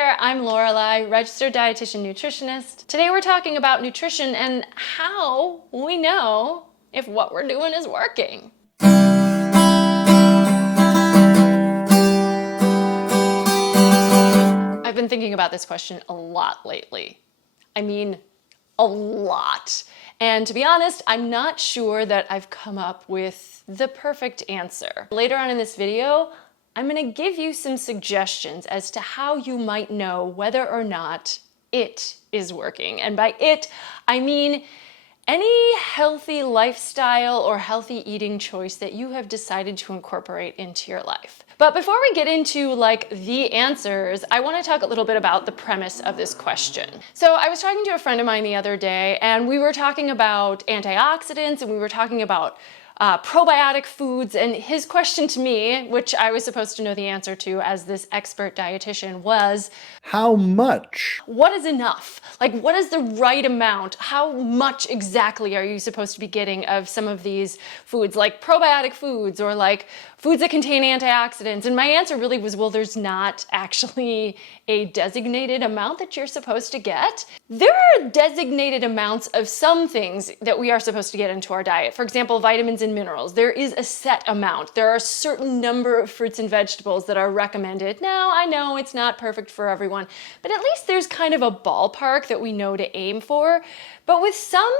there, I'm Lorelei, registered dietitian nutritionist. Today we're talking about nutrition and how we know if what we're doing is working. I've been thinking about this question a lot lately. I mean, a lot. And to be honest, I'm not sure that I've come up with the perfect answer. Later on in this video, I'm going to give you some suggestions as to how you might know whether or not it is working. And by it, I mean any healthy lifestyle or healthy eating choice that you have decided to incorporate into your life. But before we get into the answers, I want to talk a little bit about the premise of this question. So I was talking to a friend of mine the other day, and we were talking about antioxidants, and we were talking about probiotic foods, and his question to me, which I was supposed to know the answer to as this expert dietitian, was, how much? What is enough? Like, what is the right amount? How much exactly are you supposed to be getting of some of these foods, like probiotic foods or like foods that contain antioxidants? And my answer really was, well, there's not actually a designated amount that you're supposed to get. There are designated amounts of some things that we are supposed to get into our diet. For example, vitamins and minerals. There is a set amount. There are a certain number of fruits and vegetables that are recommended. Now, I know it's not perfect for everyone, but at least there's kind of a ballpark that we know to aim for. But with some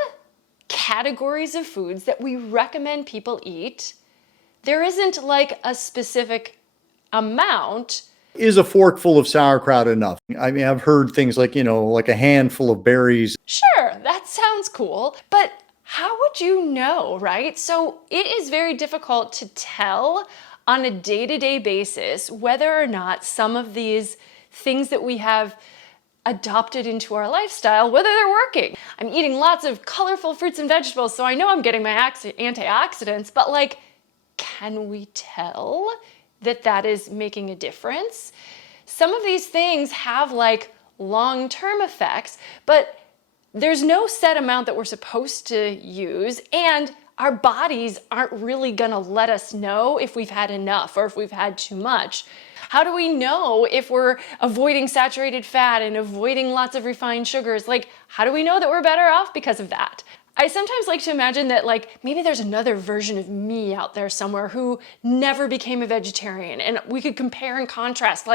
categories of foods that we recommend people eat, there isn't like a specific amount. Is a fork full of sauerkraut enough? I mean, I've heard things like, like a handful of berries. Sure, that sounds cool, but how would you know, right? So it is very difficult to tell on a day-to-day basis whether or not some of these things that we have adopted into our lifestyle, whether they're working. I'm eating lots of colorful fruits and vegetables, so I know I'm getting my antioxidants, but can we tell that that is making a difference? Some of these things have long-term effects, but there's no set amount that we're supposed to use, and our bodies aren't really gonna let us know if we've had enough or if we've had too much. How do we know if we're avoiding saturated fat and avoiding lots of refined sugars? How do we know that we're better off because of that? I sometimes like to imagine that maybe there's another version of me out there somewhere who never became a vegetarian, and we could compare and contrast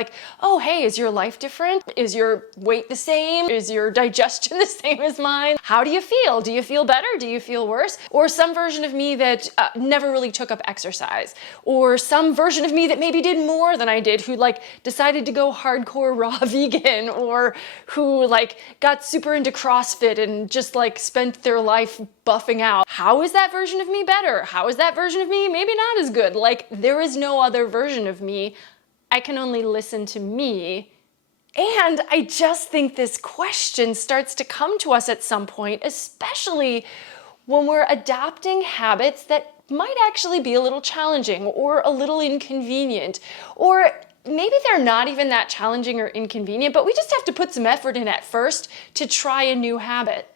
oh, hey, is your life different? Is your weight the same? Is your digestion the same as mine? How do you feel? Do you feel better? Do you feel worse? Or some version of me that never really took up exercise, or some version of me that maybe did more than I did, who decided to go hardcore raw vegan, or who got super into CrossFit and just spent their life buffing out. How is that version of me better? How is that version of me maybe not as good? There is no other version of me. I can only listen to me. And I just think this question starts to come to us at some point, especially when we're adopting habits that might actually be a little challenging or a little inconvenient, or maybe they're not even that challenging or inconvenient, but we just have to put some effort in at first to try a new habit.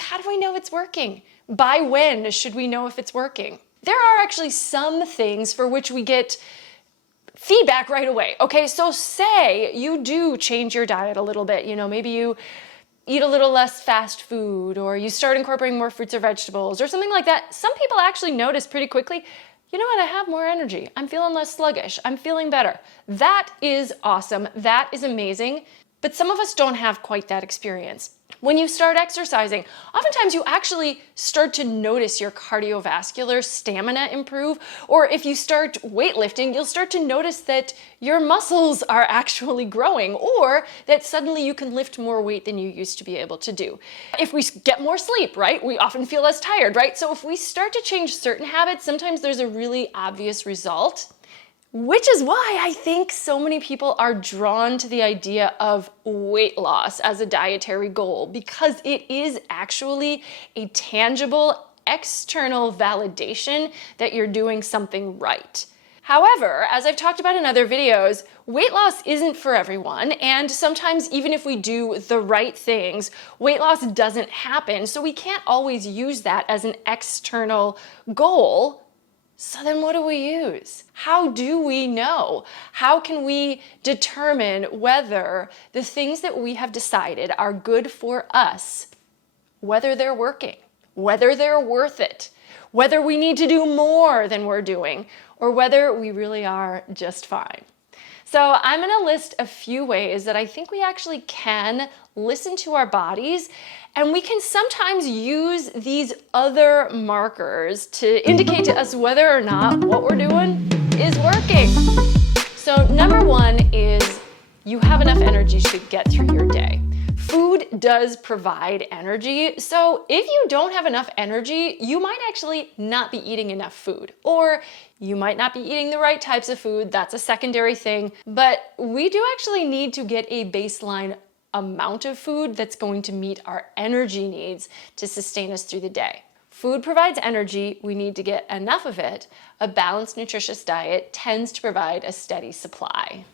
How do we know it's working? By when should we know if it's working? There are actually some things for which we get feedback right away. Okay, so say you do change your diet a little bit. Maybe you eat a little less fast food, or you start incorporating more fruits or vegetables or something like that. Some people actually notice pretty quickly, you know what, I have more energy. I'm feeling less sluggish. I'm feeling better. That is awesome. That is amazing. But some of us don't have quite that experience. When you start exercising, oftentimes you actually start to notice your cardiovascular stamina improve, or if you start weightlifting, you'll start to notice that your muscles are actually growing, or that suddenly you can lift more weight than you used to be able to do. If we get more sleep, right, we often feel less tired, right? So if we start to change certain habits, sometimes there's a really obvious result. Which is why I think so many people are drawn to the idea of weight loss as a dietary goal, because it is actually a tangible external validation that you're doing something right. However, as I've talked about in other videos, weight loss isn't for everyone, and sometimes even if we do the right things, weight loss doesn't happen, so we can't always use that as an external goal So then what do we use? How do we know? How can we determine whether the things that we have decided are good for us, whether they're working, whether they're worth it, whether we need to do more than we're doing, or whether we really are just fine? So I'm going to list a few ways that I think we actually can listen to our bodies, and we can sometimes use these other markers to indicate to us whether or not what we're doing is working. So number one is you have enough energy to get through your day. Food does provide energy, so if you don't have enough energy, you might actually not be eating enough food, or you might not be eating the right types of food. That's a secondary thing, but we do actually need to get a baseline amount of food that's going to meet our energy needs to sustain us through the day. Food provides energy. We need to get enough of it. A balanced, nutritious diet tends to provide a steady supply.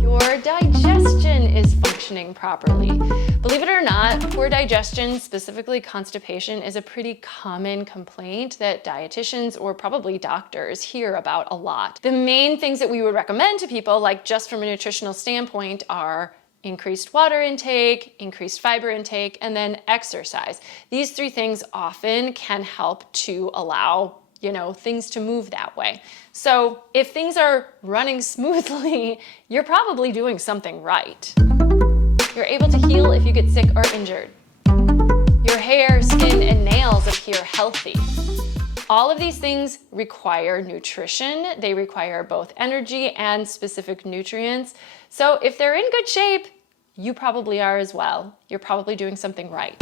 Your digestion is functioning properly. Believe it or not, poor digestion, specifically constipation, is a pretty common complaint that dietitians or probably doctors hear about a lot. The main things that we would recommend to people, like just from a nutritional standpoint, are increased water intake, increased fiber intake, and then exercise. These three things often can help to allow things to move that way. So if things are running smoothly, you're probably doing something right. You're able to heal if you get sick or injured. Your hair, skin, and nails appear healthy. All of these things require nutrition. They require both energy and specific nutrients. So if they're in good shape, you probably are as well. You're probably doing something right.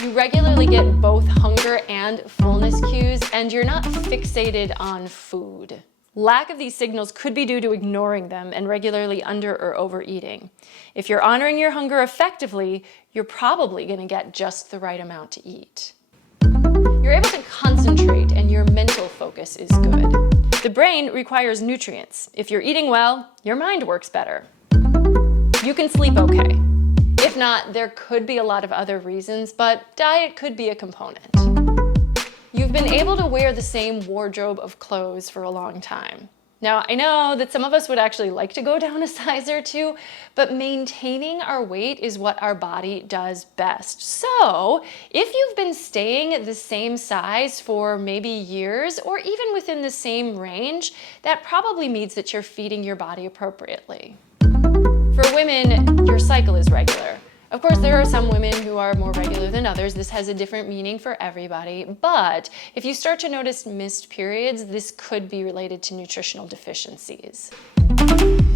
You regularly get both hunger and fullness cues, and you're not fixated on food. Lack of these signals could be due to ignoring them and regularly under or overeating. If you're honoring your hunger effectively, you're probably going to get just the right amount to eat. You're able to concentrate and your mental focus is good. The brain requires nutrients. If you're eating well, your mind works better. You can sleep okay. If not, there could be a lot of other reasons, but diet could be a component. You've been able to wear the same wardrobe of clothes for a long time. Now, I know that some of us would actually like to go down a size or two, but maintaining our weight is what our body does best. So, if you've been staying the same size for maybe years or even within the same range, that probably means that you're feeding your body appropriately. For women, your cycle is regular. Of course, there are some women who are more regular than others. This has a different meaning for everybody. But if you start to notice missed periods, this could be related to nutritional deficiencies.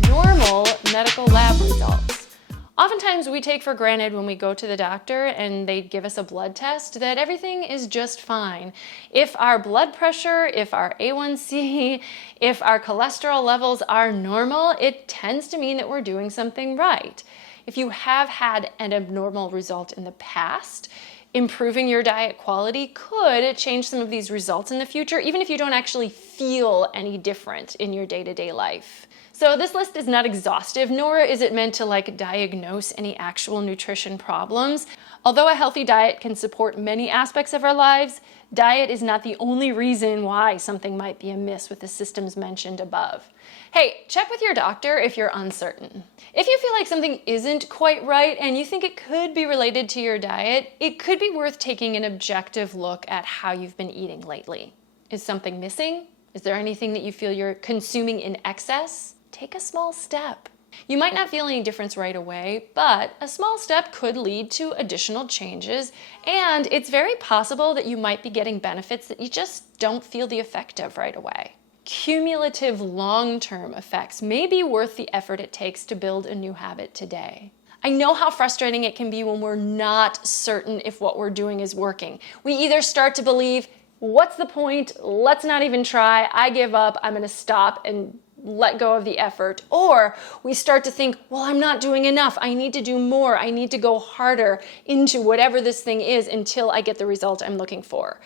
Normal medical lab results. Oftentimes we take for granted when we go to the doctor and they give us a blood test that everything is just fine. If our blood pressure, if our A1C, if our cholesterol levels are normal, it tends to mean that we're doing something right. If you have had an abnormal result in the past, improving your diet quality could change some of these results in the future, even if you don't actually feel any different in your day-to-day life. So this list is not exhaustive, nor is it meant to diagnose any actual nutrition problems. Although a healthy diet can support many aspects of our lives, diet is not the only reason why something might be amiss with the systems mentioned above. Hey, check with your doctor if you're uncertain. If you feel like something isn't quite right and you think it could be related to your diet, it could be worth taking an objective look at how you've been eating lately. Is something missing? Is there anything that you feel you're consuming in excess? Take a small step. You might not feel any difference right away, but a small step could lead to additional changes, and it's very possible that you might be getting benefits that you just don't feel the effect of right away. Cumulative long-term effects may be worth the effort it takes to build a new habit today. I know how frustrating it can be when we're not certain if what we're doing is working. We either start to believe, what's the point? Let's not even try. I give up. I'm going to stop and let go of the effort. Or we start to think, well, I'm not doing enough. I need to do more. I need to go harder into whatever this thing is until I get the result I'm looking for.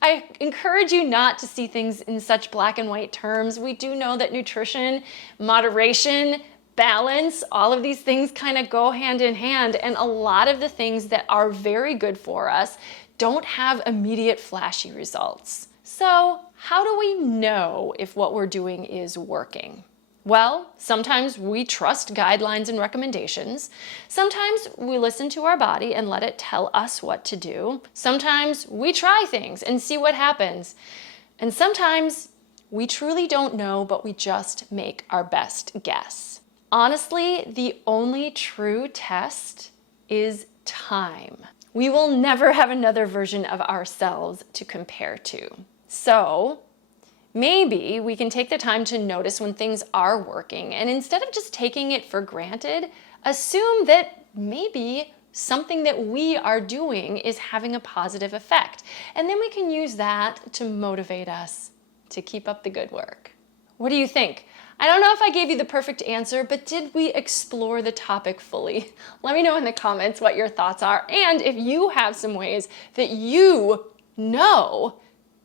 I encourage you not to see things in such black and white terms. We do know that nutrition, moderation, balance, all of these things kind of go hand in hand. And a lot of the things that are very good for us don't have immediate flashy results. So, how do we know if what we're doing is working? Well, sometimes we trust guidelines and recommendations. Sometimes we listen to our body and let it tell us what to do. Sometimes we try things and see what happens. And sometimes we truly don't know, but we just make our best guess. Honestly, the only true test is time. We will never have another version of ourselves to compare to. So, maybe we can take the time to notice when things are working, and instead of just taking it for granted, assume that maybe something that we are doing is having a positive effect. And then we can use that to motivate us to keep up the good work. What do you think? I don't know if I gave you the perfect answer, but did we explore the topic fully? Let me know in the comments what your thoughts are, and if you have some ways that you know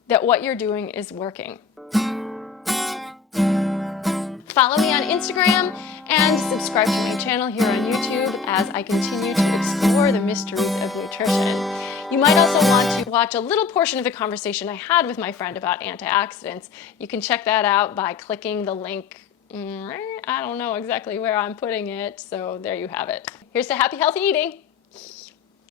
that what you're doing is working. Follow me on Instagram and subscribe to my channel here on YouTube as I continue to explore the mysteries of nutrition. You might also want to watch a little portion of the conversation I had with my friend about antioxidants. You can check that out by clicking the link. I don't know exactly where I'm putting it, so there you have it. Here's to happy, healthy eating.